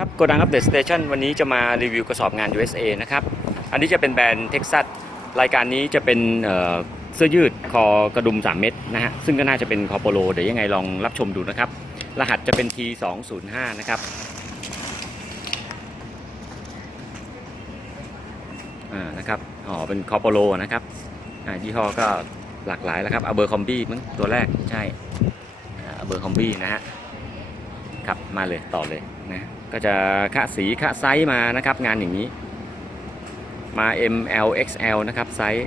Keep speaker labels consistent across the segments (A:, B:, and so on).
A: ครับโกดังอัปเดตสเตชันวันนี้จะมารีวิวกระสอบงาน USA นะครับ อันนี้จะเป็นแบรนด์เท็กซัสรายการนี้จะเป็นเสื้อยืดคอกระดุม 3 เม็ดนะฮะ ซึ่งก็น่าจะเป็นคอโปโล เดี๋ยวยังไงลองรับชมดูนะครับ รหัสจะเป็น T205 นะครับอ่านะครับอ๋อเป็นคอโปโลนะครับอ่ายี่ห้อก็หลากหลายแล้วครับเอาเบอร์คอมบี้มั้งตัวแรกใช่เอเบอร์คอมบี้นะฮะครับมาเลยต่อเลยนะ ก็จะคะสีคะไซส์มานะครับงานอย่างนี้มา M L X L นะครับไซส์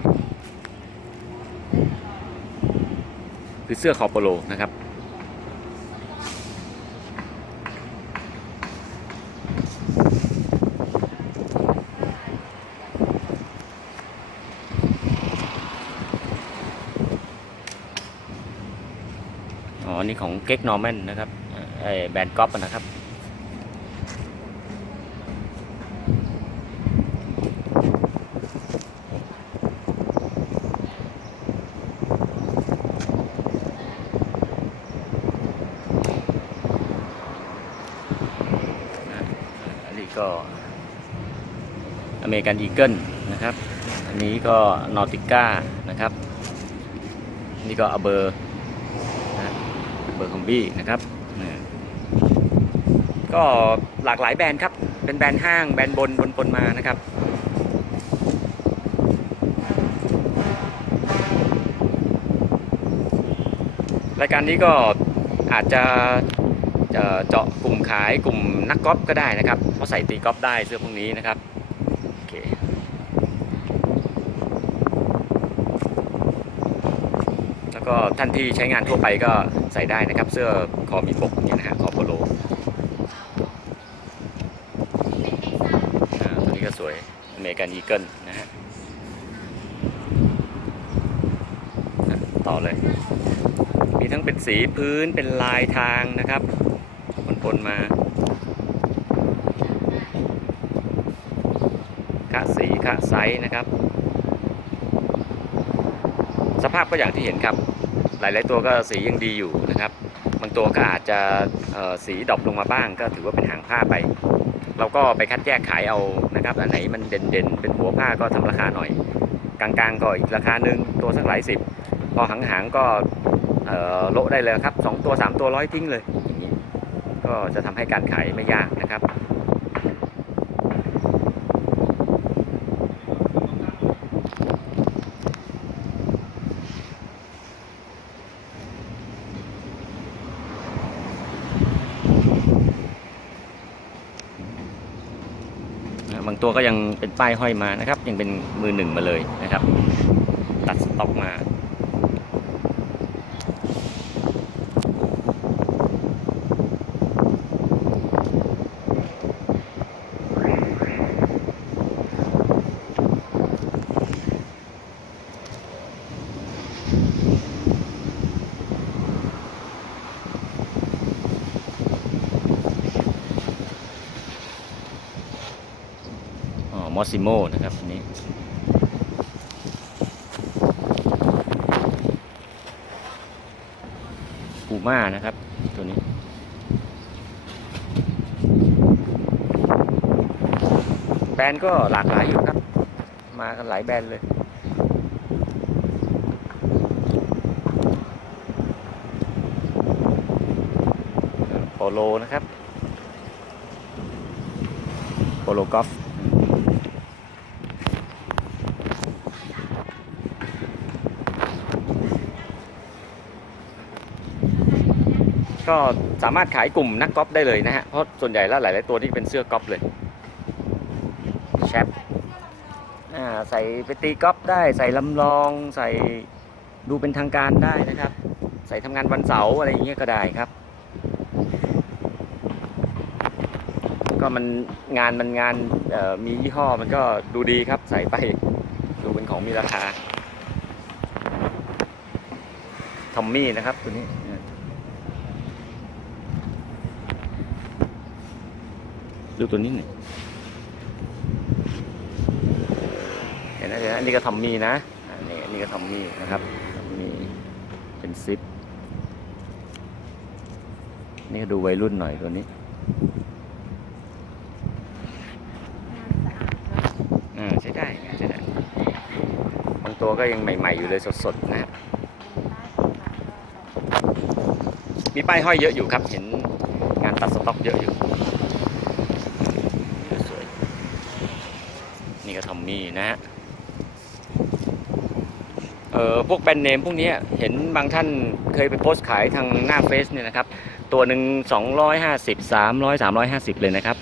A: คือเสื้อคอโปโลนะครับอ๋อนี่ของเก๊กนอร์แมนนะครับไอ้แบรนด์ก๊อปนะครับ อันนี้ ก็อเมริกันอีเกิลนะครับ อันนี้ก็นอติก้านะครับ นี่ก็อเบอร์นะเบอร์คอมบี้นะครับนะก็หลากหลายแบรนด์ครับ เป็นแบรนด์ห้างแบรนด์บนบนปนมานะครับรายการนี้ก็อาจจะ เอ่อเจาะกลุ่มขายกลุ่มนักกอล์ฟก็ได้นะครับเพราะใส่ตีกอล์ฟได้เสื้อพวกนี้นะครับโอเคแล้วก็ท่านที่ใช้งานทั่วไปก็ใส่ได้นะครับ เสื้อคอมีปกเนี่ยนะฮะคอโปโลตัวนี้ก็สวยอเมริกันอีเกิลนะฮะต่อเลยมีทั้งเป็นสีพื้นเป็นลายทางนะครับ ปนมาคะสีคะไซส์นะครับ สภาพก็อย่างที่เห็นครับ หลาย ๆ ตัวก็สียังดีอยู่นะครับบางตัวก็อาจจะสีดรอปลงมาบ้าง ก็ถือว่าเป็นหางผ้าไป เราก็ไปคัดแยกขายเอานะครับ อันไหนมันเด่นๆ เป็นหัวผ้าก็ทำราคาหน่อย กลางๆก็อีกราคาหนึ่งตัวสักหลายสิบ พอหางๆก็โละได้เลยครับ 2 ตัว 3 ตัวร้อยทิ้งเลย ก็จะทำให้การขายไม่ยากนะครับบางตัวก็ยังเป็นป้ายห้อยมานะครับ ยังเป็นมือหนึ่งมาเลยนะครับ ตัดสต็อกมา อ๋อ มอสซิโมนะครับอันนี้ปูม่านะครับ ตัวนี้แบรนด์ก็หลากหลายอยู่ครับ มากันหลายแบรนด์เลยโปโลนะครับโปโลกอล์ฟ ก็สามารถขายกลุ่มนักกอล์ฟได้เลยนะฮะ เพราะส่วนใหญ่แล้วหลาย ๆ ตัวที่เป็นเสื้อกอล์ฟเลยแชปใส่ไปตีกอล์ฟได้ใส่ลำลองใส่ดูเป็นทางการได้นะครับ ใส่ทำงานวันเสาร์อะไรอย่างเงี้ยก็ได้ครับ ก็มันงานมันงานมียี่ห้อมันก็ดูดีครับ ใส่ไปดูเป็นของมีราคาทอมมี่นะครับตัวนี้ ดูตัวนี้หน่อยเห็นไหมอันนี้ก็ทอมมีนะอันนี้อันนี้ก็ทำมีนะครับทำมีเป็นซิปนี่ดูวัยรุ่นหน่อยตัวนี้อ่าใช้ได้ใช้ได้บางตัวก็ยังใหม่ๆอยู่เลยสดๆนะ มีป้ายห้อยเยอะอยู่ครับ เห็นงานตัดสต็อกเยอะอยู่ นี่ก็ทอมมี่นะฮะเอ่อพวกแบรนด์เนมพวกนี้เห็นบางท่านเคยไปโพสต์ขายทางหน้าเฟซเนี่ยนะครับ ตัวหนึ่ง250 300 350 เลยนะครับ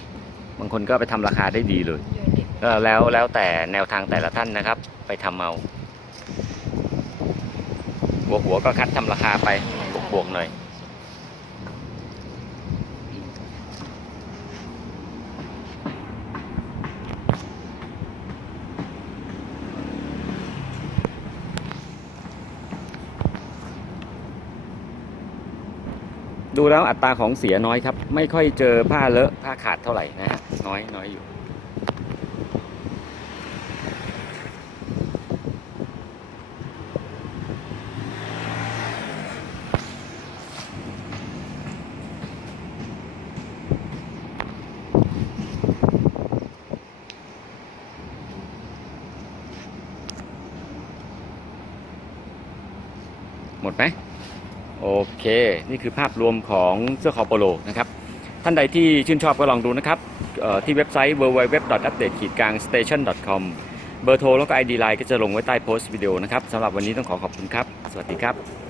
A: บางคนก็ไปทำราคาได้ดีเลยก็แล้วแล้วแต่แนวทางแต่ละท่านนะครับ ไปทำเอาบวกหัวก็คัดทำราคาไปบวกบวกหน่อย ดูแล้วอัตราของเสียน้อยครับ ไม่ค่อยเจอผ้าเลอะผ้าขาดเท่าไหร่นะฮะน้อยน้อยอยู่ หมดไหม โอเค นี่คือภาพรวมของเสื้อคอโปโลนะครับท่านใดที่ชื่นชอบก็ลองดูนะครับที่เว็บไซต์ www.update-station.com เบอร์โทรแล้วก็ ID Line ก็จะลงไว้ใต้โพสต์วิดีโอนะครับสำหรับวันนี้ต้องขอขอบคุณครับ สวัสดีครับ